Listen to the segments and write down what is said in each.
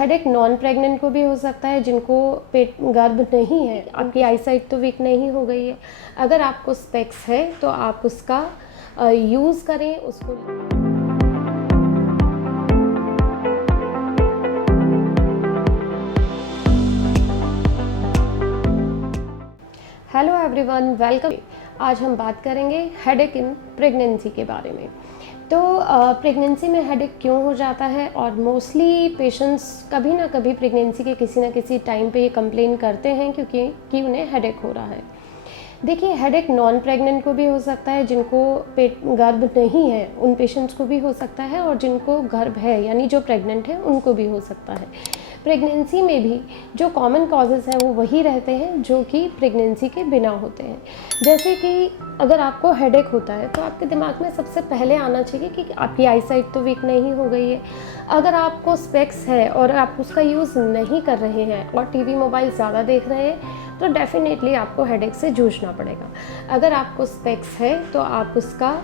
Headache non pregnant को भी हो सकता है, जिनको पेट गर्भ नहीं है, आपकी आईसाइट तो वीक नहीं हो गई है। अगर आपको स्पेक्स है तो आप उसका यूज़ करें उसको। Hello everyone, welcome. आज हम बात करेंगे हेडेक इन प्रेगनेंसी के बारे में। तो प्रेगनेंसी में हेडेक क्यों हो जाता है, और मोस्टली पेशेंट्स कभी ना कभी प्रेगनेंसी के किसी ना किसी टाइम पे ये कंप्लेन करते हैं क्योंकि उन्हें हेडेक हो रहा है। देखिए, हेडेक नॉन प्रेग्नेंट को भी हो सकता है, जिनको पेट गर्भ नहीं है उन पेशेंट्स को भी हो सकता है, और जिनको गर्भ है यानी जो प्रेग्नेंट है उनको भी हो सकता है। प्रेगनेंसी में भी जो कॉमन कॉजेज़ हैं वो वही रहते हैं जो कि प्रेगनेंसी के बिना होते हैं। जैसे कि अगर आपको हेडेक होता है तो आपके दिमाग में सबसे पहले आना चाहिए कि आपकी आईसाइट तो वीक नहीं हो गई है। अगर आपको स्पेक्स है और आप उसका यूज़ नहीं कर रहे हैं और टीवी मोबाइल ज़्यादा देख रहे हैं तो डेफ़िनेटली आपको हेडेक से जूझना पड़ेगा। अगर आपको स्पेक्स है तो आप उसका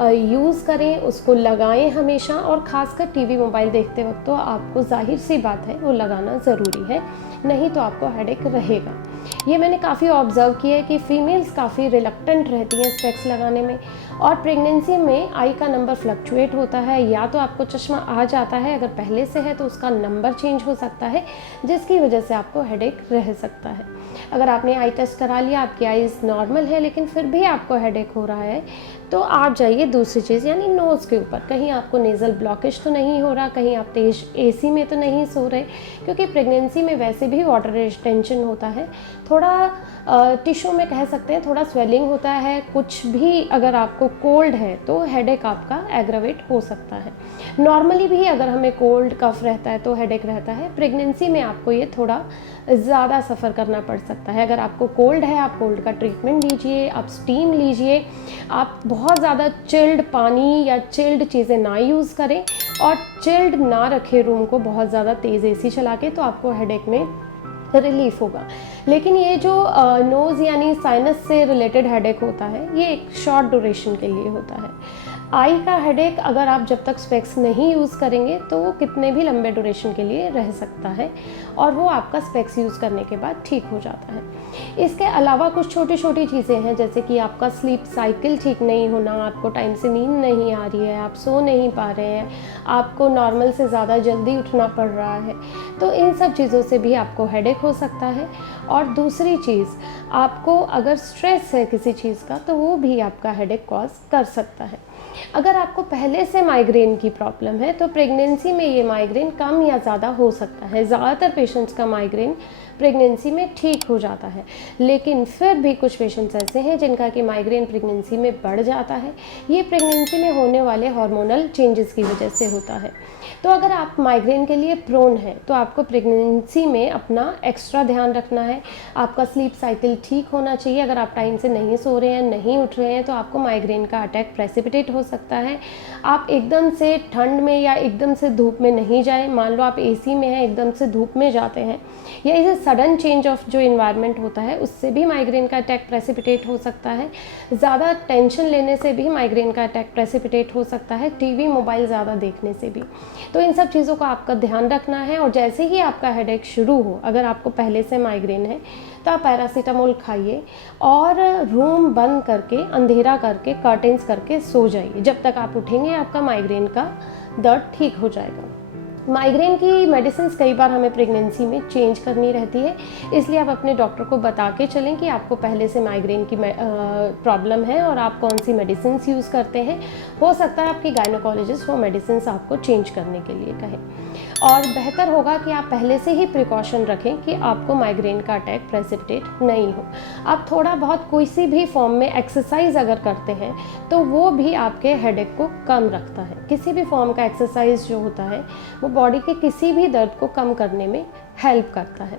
यूज़ करें, उसको लगाएं हमेशा, और ख़ासकर टीवी मोबाइल देखते वक्त तो आपको जाहिर सी बात है वो लगाना ज़रूरी है, नहीं तो आपको हेडेक रहेगा। ये मैंने काफ़ी ऑब्ज़र्व किया है कि फ़ीमेल्स काफ़ी रिलक्टेंट रहती हैं स्पेक्स लगाने में, और प्रेगनेंसी में आई का नंबर फ्लक्चुएट होता है। या तो आपको चश्मा आ जाता है, अगर पहले से है तो उसका नंबर चेंज हो सकता है, जिसकी वजह से आपको हेडेक रह सकता है। अगर आपने आई टेस्ट करा लिया, आपकी आईज़ नॉर्मल है लेकिन फिर भी आपको हेडेक हो रहा है, तो आप जाइए दूसरी चीज़ यानी नोज़ के ऊपर। कहीं आपको नेज़ल ब्लॉकेज तो नहीं हो रहा, कहीं आप तेज एसी में तो नहीं सो रहे, क्योंकि प्रेगनेंसी में वैसे भी वाटर रिटेंशन होता है। थोड़ा टिश्यू में कह सकते हैं थोड़ा स्वेलिंग होता है। कुछ भी अगर आपको कोल्ड है तो हेडेक आपका एग्रावेट हो सकता है। नॉर्मली भी अगर हमें कोल्ड कफ रहता है तो हेडेक रहता है। प्रेगनेंसी में आपको ये थोड़ा ज़्यादा सफ़र करना पड़ सकता है। अगर आपको कोल्ड है, आप कोल्ड का ट्रीटमेंट लीजिए, आप स्टीम लीजिए, आप बहुत ज़्यादा चिल्ड पानी या चिल्ड चीज़ें ना यूज़ करें, और चिल्ड ना रखें रूम को बहुत ज़्यादा तेज़ एसी चला के, तो आपको हेडेक में रिलीफ होगा। लेकिन ये जो नोज़ यानी साइनस से रिलेटेड हेडेक होता है, ये एक शॉर्ट ड्यूरेशन के लिए होता है। आई का हेडेक अगर आप जब तक स्पेक्स नहीं यूज़ करेंगे तो वो कितने भी लंबे ड्यूरेशन के लिए रह सकता है, और वो आपका स्पेक्स यूज़ करने के बाद ठीक हो जाता है। इसके अलावा कुछ छोटी छोटी चीज़ें हैं, जैसे कि आपका स्लीप साइकिल ठीक नहीं होना, आपको टाइम से नींद नहीं आ रही है, आप सो नहीं पा रहे हैं, आपको नॉर्मल से ज़्यादा जल्दी उठना पड़ रहा है, तो इन सब चीज़ों से भी आपको हेडेक हो सकता है। और दूसरी चीज़, आपको अगर स्ट्रेस है किसी चीज़ का तो वो भी आपका हेडेक कॉज कर सकता है। अगर आपको पहले से माइग्रेन की प्रॉब्लम है तो प्रेगनेंसी में ये माइग्रेन कम या ज़्यादा हो सकता है। ज़्यादातर पेशेंट्स का माइग्रेन प्रेगनेंसी में ठीक हो जाता है, लेकिन फिर भी कुछ पेशेंट्स ऐसे हैं जिनका कि माइग्रेन प्रेगनेंसी में बढ़ जाता है। ये प्रेगनेंसी में होने वाले हार्मोनल चेंजेस की वजह से होता है। तो अगर आप माइग्रेन के लिए प्रोन हैं तो आपको प्रेगनेंसी में अपना एक्स्ट्रा ध्यान रखना है। आपका स्लीप साइकिल ठीक होना चाहिए। अगर आप टाइम से नहीं सो रहे हैं, नहीं उठ रहे हैं, तो आपको माइग्रेन का अटैक प्रेसिपिटेट हो सकता है। आप एकदम से ठंड में या एकदम से धूप में नहीं जाएं। मान लो आप एसी में हैं, एकदम से धूप में जाते हैं, या इसे सडन चेंज ऑफ जो इन्वायरमेंट होता है उससे भी माइग्रेन का अटैक प्रेसिपिटेट हो सकता है। ज़्यादा टेंशन लेने से भी माइग्रेन का अटैक प्रेसिपिटेट हो सकता है, टीवी मोबाइल ज़्यादा देखने से भी। तो इन सब चीज़ों का आपका ध्यान रखना है। और जैसे ही आपका हेडेक शुरू हो, अगर आपको पहले से माइग्रेन है तो आप पैरासीटामोल खाइए और रूम बंद करके, अंधेरा करके, कर्टेन्स करके सो जाइए। जब तक आप उठेंगे आपका माइग्रेन का दर्द ठीक हो जाएगा। माइग्रेन की मेडिसिन कई बार हमें प्रेगनेंसी में चेंज करनी रहती है, इसलिए आप अपने डॉक्टर को बता के चलें कि आपको पहले से माइग्रेन की प्रॉब्लम है और आप कौन सी मेडिसिन यूज़ करते हैं। हो सकता है आपकी गायनोकोलॉजिस्ट वो मेडिसिन आपको चेंज करने के लिए कहे, और बेहतर होगा कि आप पहले से ही प्रिकॉशन रखें कि आपको माइग्रेन का अटैक प्रेसिपिटेट नहीं हो। आप थोड़ा बहुत कोई सी भी फॉर्म में एक्सरसाइज अगर करते हैं तो वो भी आपके हेडेक को कम रखता है। किसी भी फॉर्म का एक्सरसाइज जो होता है वो बॉडी के किसी भी दर्द को कम करने में हेल्प करता है।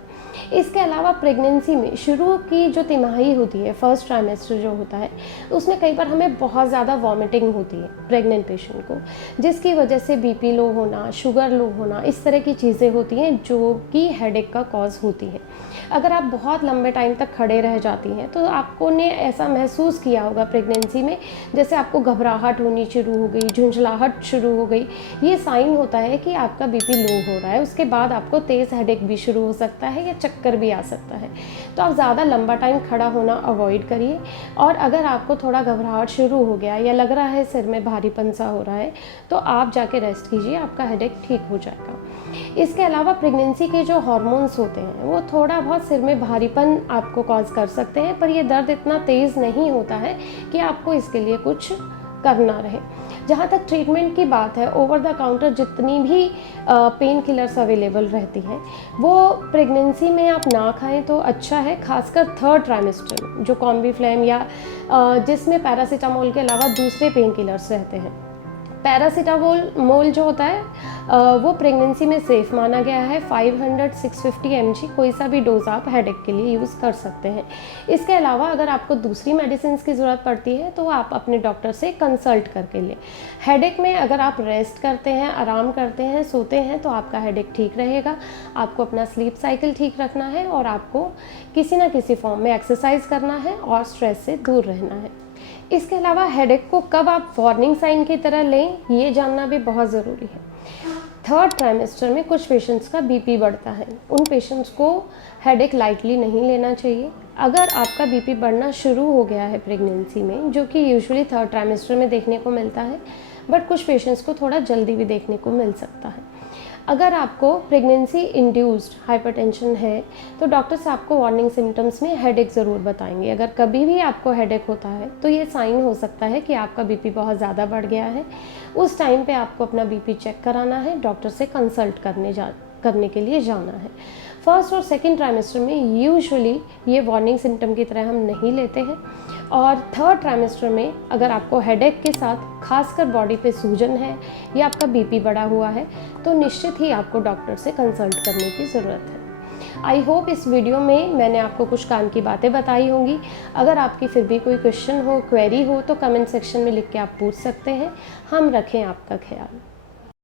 इसके अलावा प्रेगनेंसी में शुरू की जो तिमाही होती है, फर्स्ट ट्राइमेस्टर जो होता है, उसमें कई बार हमें बहुत ज़्यादा वॉमिटिंग होती है प्रेग्नेंट पेशेंट को, जिसकी वजह से बीपी लो होना, शुगर लो होना, इस तरह की चीज़ें होती हैं जो कि हेडेक का कॉज होती है। अगर आप बहुत लंबे टाइम तक खड़े रह जाती हैं तो आपको ने ऐसा महसूस किया होगा प्रेगनेंसी में, जैसे आपको घबराहट होनी शुरू हो गई, झुंझलाहट शुरू हो गई। ये साइन होता है कि आपका बीपी लो हो रहा है। उसके बाद आपको तेज़ हेडेक भी शुरू हो सकता है या चक्कर भी आ सकता है। तो आप ज़्यादा लंबा टाइम खड़ा होना अवॉइड करिए। और अगर आपको थोड़ा घबराहट शुरू हो गया या लग रहा है सिर में भारीपन सा हो रहा है, तो आप जाके रेस्ट कीजिए, आपका हेडेक ठीक हो जाएगा। इसके अलावा प्रेगनेंसी के जो हार्मोन्स होते हैं वो थोड़ा बहुत सिर में भारीपन आपको कॉज कर सकते हैं, पर ये दर्द इतना तेज़ नहीं होता है कि आपको इसके लिए कुछ करना रहे। जहाँ तक ट्रीटमेंट की बात है, ओवर द काउंटर जितनी भी पेन किलर्स अवेलेबल रहती हैं वो प्रेगनेंसी में आप ना खाएं तो अच्छा है, खासकर थर्ड ट्राइमेस्टर में, जो कॉम्बीफ्लेम या जिसमें पैरासीटामोल के अलावा दूसरे पेन किलर्स रहते हैं। पैरासीटामोल जो होता है वो प्रेगनेंसी में सेफ़ माना गया है। 500-650 mg कोई सा भी डोज आप हेडेक के लिए यूज़ कर सकते हैं। इसके अलावा अगर आपको दूसरी मेडिसिन की ज़रूरत पड़ती है तो आप अपने डॉक्टर से कंसल्ट करके लें। हेडेक में अगर आप रेस्ट करते हैं, आराम करते हैं, सोते हैं तो आपका हेडेक ठीक रहेगा। आपको अपना स्लीप साइकिल ठीक रखना है और आपको किसी न किसी फॉर्म में एक्सरसाइज करना है और स्ट्रेस से दूर रहना है। इसके अलावा हेडेक को कब आप वार्निंग साइन की तरह लें, ये जानना भी बहुत ज़रूरी है। थर्ड ट्राइमेस्टर में कुछ पेशेंट्स का बीपी बढ़ता है। उन पेशेंट्स को हेडेक लाइटली नहीं लेना चाहिए। अगर आपका बीपी बढ़ना शुरू हो गया है प्रेगनेंसी में, जो कि यूजुअली थर्ड ट्राइमेस्टर में देखने को मिलता है, बट कुछ पेशेंट्स को थोड़ा जल्दी भी देखने को मिल सकता है। अगर आपको प्रेगनेंसी इंड्यूस्ड हाइपरटेंशन है तो डॉक्टर्स आपको वार्निंग सिम्टम्स में हेडेक ज़रूर बताएंगे। अगर कभी भी आपको हेडेक होता है तो ये साइन हो सकता है कि आपका बीपी बहुत ज़्यादा बढ़ गया है। उस टाइम पे आपको अपना बीपी चेक कराना है, डॉक्टर से कंसल्ट करने के लिए जाना है। फर्स्ट और सेकंड ट्राइमेस्टर में यूजुअली ये वार्निंग सिम्टम की तरह हम नहीं लेते हैं। और थर्ड ट्राइमेस्टर में अगर आपको हेडेक के साथ खासकर बॉडी पे सूजन है या आपका बीपी बढ़ा हुआ है तो निश्चित ही आपको डॉक्टर से कंसल्ट करने की ज़रूरत है। आई होप इस वीडियो में मैंने आपको कुछ काम की बातें बताई होंगी। अगर आपकी फिर भी कोई क्वेश्चन हो, क्वेरी हो तो कमेंट सेक्शन में लिख के आप पूछ सकते हैं। हम रखें आपका ख्याल।